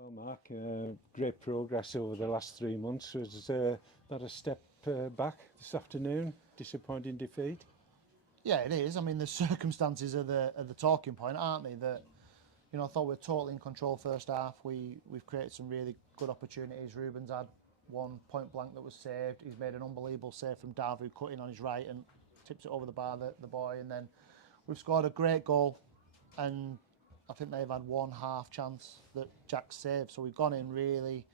Well, Mark, great progress over the last 3 months. Was that a step back this afternoon? Disappointing defeat? Yeah, it is. I mean, the circumstances are the talking point, aren't they? That, I thought we were totally in control first half. We've created some really good opportunities. Ruben's had one point blank that was saved. He's made an unbelievable save from Dav, who cut in on his right and tips it over the bar, the boy. And then we've scored a great goal, and I think they've had one half chance that Jack saved. So we've gone in really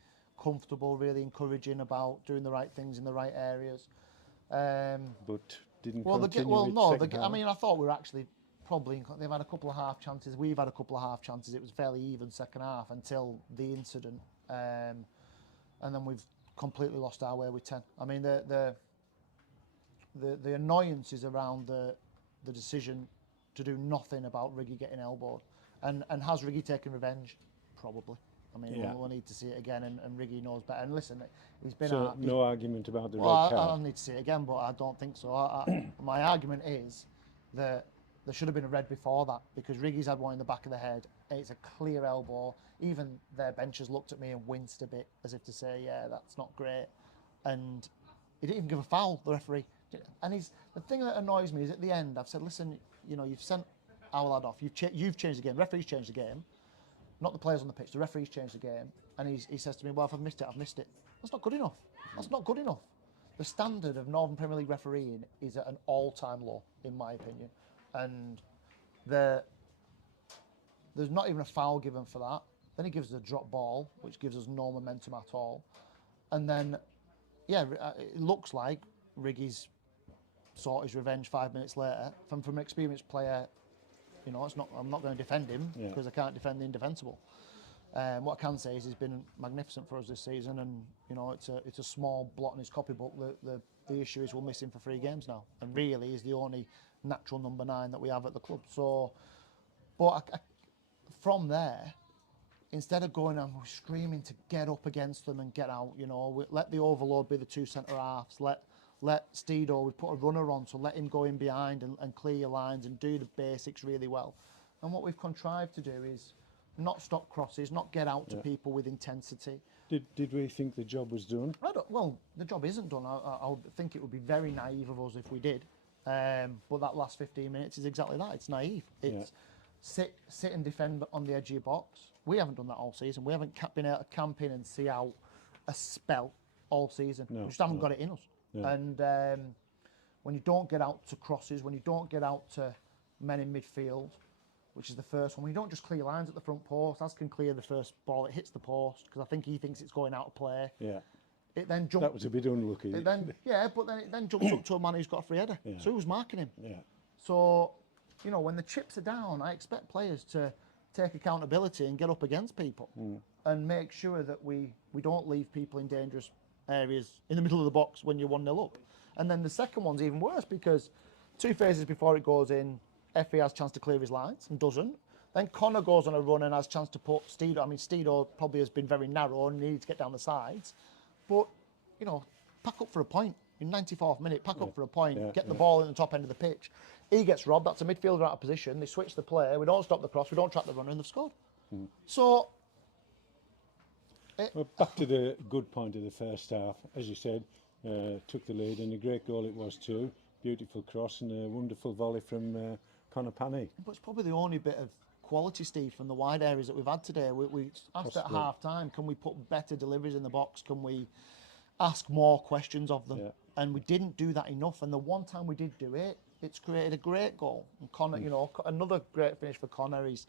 comfortable, really encouraging about doing the right things in the right areas. But didn't continue I mean, I thought we were actually probably, they've had a couple of half chances. We've had a couple of half chances. It was fairly even second half until the incident. And then we've completely lost our way with 10. I mean, the annoyance is around the decision to do nothing about Riggy getting elbowed. And has Riggy taken revenge? Probably. I mean, we'll need to see it again, and Riggy knows better. And listen, he's been... So no argument about the red card? I'll need to see it again, but I don't think so. My argument is that there should have been a red before that, because Riggy's had one in the back of the head. It's a clear elbow. Even their benchers looked at me and winced a bit, as if to say, yeah, that's not great. And he didn't even give a foul, the referee. And the thing that annoys me is at the end, I've said, listen, you've sent our lad off. You've changed the game. Referee's changed the game. Not the players on the pitch, the referee's changed the game. And he says to me, well, if I've missed it, I've missed it. That's not good enough. That's not good enough. The standard of Northern Premier League refereeing is at an all-time low, in my opinion. And there's not even a foul given for that. Then he gives us a drop ball, which gives us no momentum at all. And then, it looks like Riggy's sought his revenge 5 minutes later. From an experienced player, I'm not going to defend him because I can't defend the indefensible. What I can say is he's been magnificent for us this season, and it's a small blot in his copybook. The issue is we're missing for 3 games now, and really is the only natural number 9 that we have at the club. So, but from there, instead of going and screaming to get up against them and get out, let the overload be the 2 centre halves. Let Steedo, we put a runner on, so let him go in behind and clear your lines and do the basics really well. And what we've contrived to do is not stop crosses, not get out to people with intensity. Did we think the job was done? Well, the job isn't done. I would think it would be very naive of us if we did. But that last 15 minutes is exactly that. It's naive. It's sit and defend on the edge of your box. We haven't done that all season. We haven't been able to camp in and see out a spell all season. We just haven't got it in us. Yeah. And when you don't get out to crosses, when you don't get out to men in midfield, which is the first one, when you don't just clear lines at the front post, as can clear the first ball, it hits the post, because I think he thinks it's going out of play. Yeah. It then jumps. That was a bit unlucky. But then it then jumps up to a man who's got a free header. Yeah. So who's marking him? Yeah. So, when the chips are down, I expect players to take accountability and get up against people and make sure that we don't leave people in dangerous areas in the middle of the box when you're 1-0 up. And then the second one's even worse, because 2 phases before it goes in, Effie has a chance to clear his lines and doesn't. Then Connor goes on a run and has a chance to put Steedo. I mean, Steedo probably has been very narrow and needs to get down the sides. But, pack up for a point. In 94th minute, pack up for a point, get the ball in the top end of the pitch. He gets robbed, that's a midfielder out of position, they switch the play, we don't stop the cross, we don't track the runner, and they've scored. So... Well, back to the good point of the first half, as you said, took the lead, and a great goal it was too. Beautiful cross and a wonderful volley from Conor Panny. But it's probably the only bit of quality, Steve, from the wide areas that we've had today. We asked at half time, can we put better deliveries in the box? Can we ask more questions of them? Yeah. And we didn't do that enough. And the one time we did do it, it's created a great goal. And Conor, another great finish for Conor. He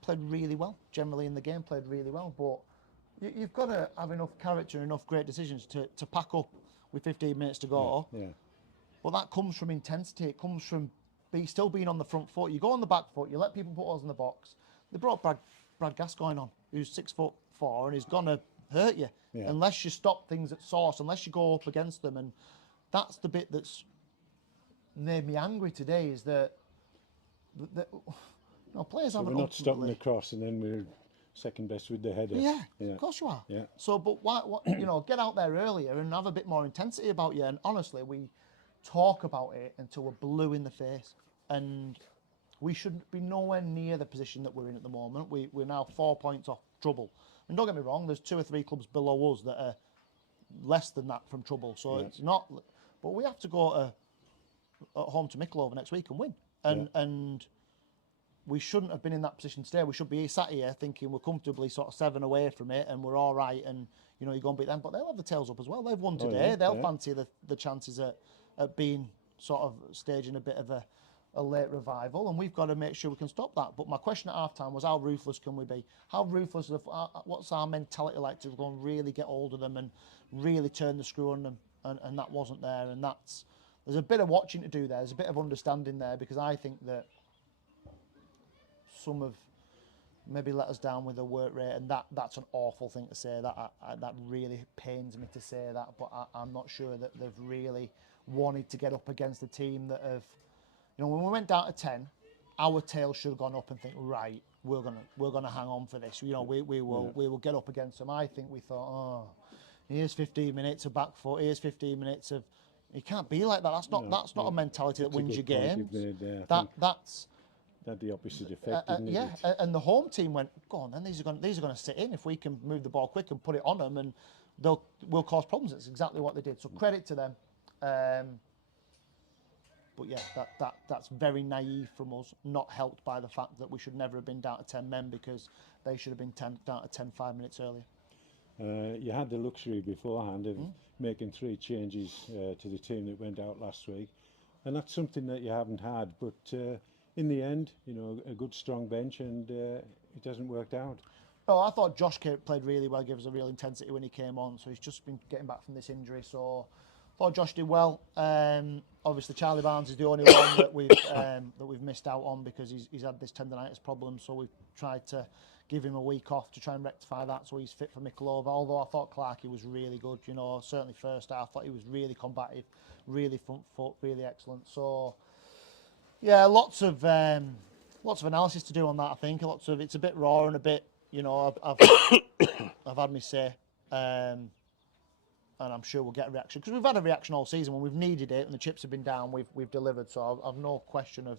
played really well. Generally in the game, played really well. But you've got to have enough character and enough great decisions to pack up with 15 minutes to go. Yeah. But that comes from intensity. It comes from still being on the front foot. You go on the back foot. You let people put us in the box. They brought Brad Gascoigne on, who's 6'4", and he's gonna hurt you unless you stop things at source, unless you go up against them. And that's the bit that's made me angry today. Is that players so haven't. We're not stopping the cross, and then we're second best with the header. Yeah, of course you are. Yeah. So, but why get out there earlier and have a bit more intensity about you. And honestly, we talk about it until we're blue in the face, and we should be nowhere near the position that we're in at the moment. We're now 4 points off trouble. And don't get me wrong, there's 2 or 3 clubs below us that are less than that from trouble. So it's not. But we have to go at home to Mickle next week and win. And we shouldn't have been in that position today. We should be sat here thinking we're comfortably sort of 7 away from it and we're all right. And you know, you're going to beat them, but they'll have the tails up as well. They've won today. They'll fancy the chances at being sort of staging a bit of a late revival, and we've got to make sure we can stop that. But my question at half time was, how ruthless can we be? How ruthless? What's our mentality like to go and really get hold of them and really turn the screw on them? And that wasn't there. And there's a bit of watching to do there. There's a bit of understanding there, because I think that some have maybe let us down with the work rate, and that's an awful thing to say. That really pains me to say that, but I'm not sure that they've really wanted to get up against a team that have. You know, when we went down to 10, our tail should have gone up and think, right, we're gonna hang on for this. You know, we will get up against them. I think we thought, oh, here's 15 minutes of back foot. Here's 15 minutes of. It can't be like that. That's not a mentality that wins your games. That's had the opposite effect, didn't it? Yeah, and the home team went, go on then. These are going to sit in if we can move the ball quick and put it on them, and we'll cause problems. That's exactly what they did. So credit to them. But yeah, that's very naive from us, not helped by the fact that we should never have been down to 10 men, because they should have been down to 10 5 minutes earlier. You had the luxury beforehand of making 3 changes to the team that went out last week, and that's something that you haven't had. But in the end, you know, a good strong bench, and it hasn't worked out. No, I thought Josh played really well, gave us a real intensity when he came on. So he's just been getting back from this injury. So I thought Josh did well. Obviously, Charlie Barnes is the only one that we've missed out on, because he's had this tendonitis problem. So we've tried to give him a week off to try and rectify that, so he's fit for Mickleover. Although I thought Clarkey was really good, you know, certainly first half. I thought he was really combative, really front foot, really excellent. So yeah, lots of analysis to do on that. I think it's a bit raw and a bit, you know, I've had me say, and I'm sure we'll get a reaction, because we've had a reaction all season when we've needed it and the chips have been down. We've delivered, so I've no question of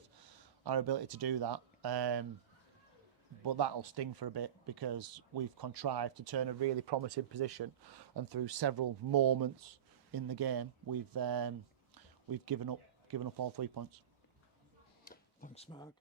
our ability to do that. But that'll sting for a bit, because we've contrived to turn a really promising position, and through several moments in the game, we've given up all 3 points. Thanks, Mark.